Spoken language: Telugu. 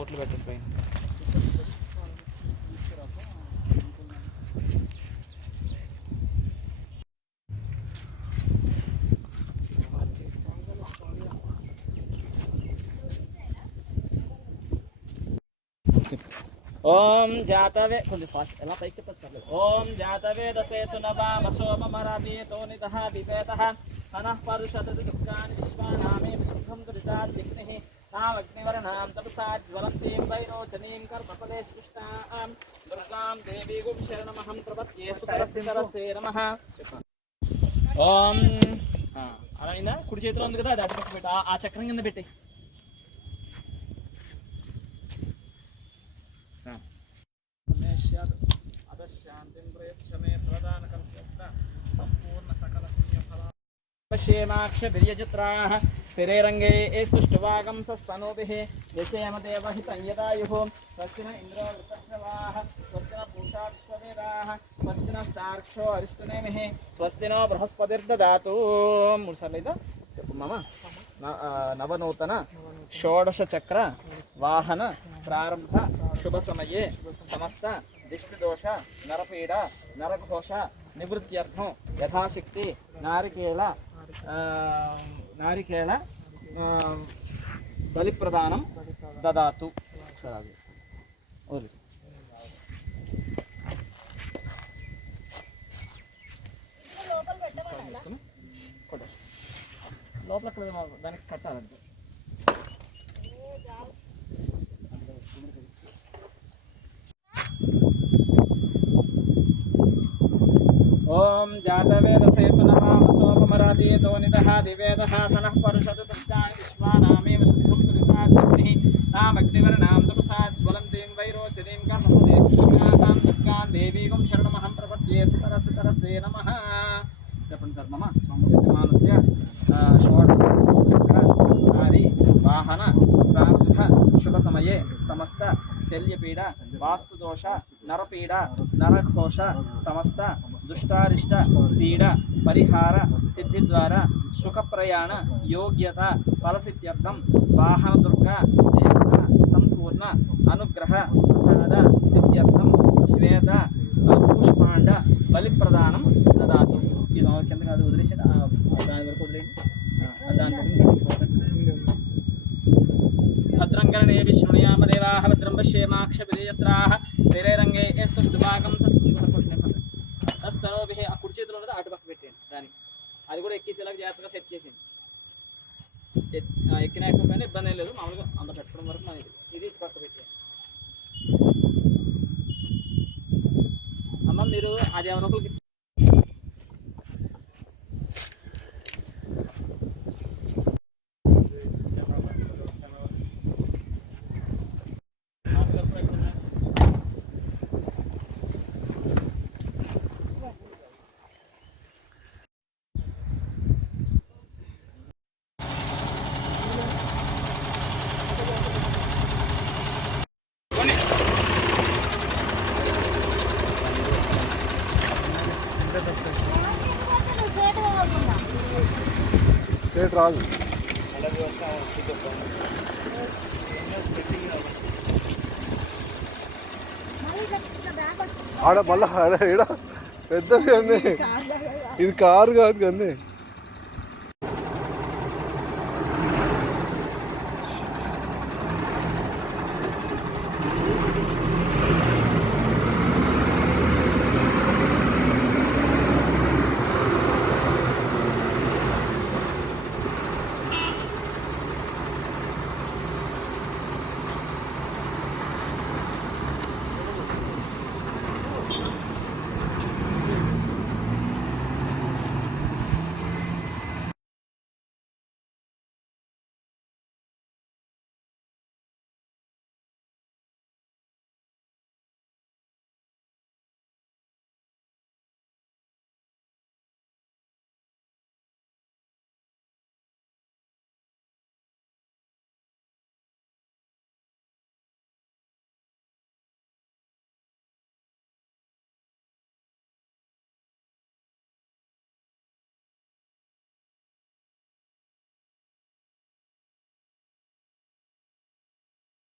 బొట్లు పెట్టండి పైన. ఓం జాతవే కొంచెం ఫాస్ట్ ఎలా పైకి పెట్టాలి. ఓం జాతవేదసే సునవామసో మమరాదీతో నిదః వివేదః అనః పరుషత్ దుఃఖాని విశ్వానామే విశుద్ధం దురితాద్యగ్నిః తామగ్నివర్ణాం తపసా జ్వలంతీం వైరోచనీం కర్మఫలే స్పృష్టాం దుర్గాం దేవీగుం శరణమహం ప్రపద్యే సుతరసే నమః. ఓం అలా అయిందా? కుడి చేతిలో ఉంది కదా, అది అటుపక్క పెట్టు. ఆ చక్రం కింద పెట్టి పశ్యేమాక్షభిర్యజత్రాः స్థిరే రంగే స్తుష్టువాగం సస్తనోభిः యశేమ దేవహితం యదాయుః. స్వస్తి న ఇంద్రో వృతశ్రవాः స్వస్తి న పూషా విశ్వవేదాः స్వస్తి నస్తార్క్ష్యో అరిష్టనేమిః స్వస్తి నో బృహస్పతిర్దదాతు. మూడు సార్లు అయితే చెప్పు మామ. నవనూతన షోడశ చక్ర వాహన ప్రారంభ శుభ సమయే సమస్త దిష్టిదోష నరపీడ నరఘోష నివృత్త్యర్థం యథాశక్తి నారికేళ బలి ప్రదానం దదాతు. లోపల దానికి కట్టాలంటే ఓం జాతవేదసే సునవామసోపమరాదీతో నిదః దివేదః సనః పరుషత్ దుర్గాని విశ్వానామేవ శుద్ధం దురితాద్యగ్నిః తామగ్నివర్ణాం తపసా జ్వలంతీం వైరోచనీం కర్మఫలే స్పృష్టాం దుర్గాం దేవీగుం శరణమహం ప్రపద్యే సుతరసే నమః. చెప్పండి సార్. మమ విద్యమానస్య షోడశ చక్ర నారీ వాహన ప్రారంభ శుభ సమయే సమస్త శల్యపీడ వాస్తుదోష నరపీడ నరఘోష సమస్త దుష్టారిష్ట పీడ పరిహార సిద్ధి ద్వారా సుఖప్రయాణ యోగ్యత ఫలసిద్ధ్యర్థం వాహన దుర్గా దేవత సంపూర్ణ అనుగ్రహ ప్రసాద సిద్ధ్యర్థం శ్వేత పుష్పాండ బలి ప్రదానం దదాతు. ఇది కింద కాదు, వదిలేసి దాని వరకు వదిలేండి. దాని భద్రంగణే విష్ణుయామ దేవాః భద్రం పశ్యేమాక్షభిర్యజత్రాः స్థిరే రంగే స్తుష్టువాగం సస్తనోభిః. ఆ కుడి చేతిలో ఉన్నది అటు పక్క పెట్టేయండి. దానికి అది కూడా ఎక్కేసేలాగా జాగ్రత్తగా సెట్ చేసేయండి. ఎక్కినా ఎక్కువ ఇబ్బంది ఏం లేదు. మామూలుగా అంత పెట్టడం వరకు మనకి ఇది ఇటు పక్క పెట్టేయండి. అమ్మ మీరు అది ఎవరో ఒకరికి స్ట్రేట్ రాదు. ఆడ మళ్ళా ఆడ పెద్దది అండి, ఇది కారు కాదు కానీ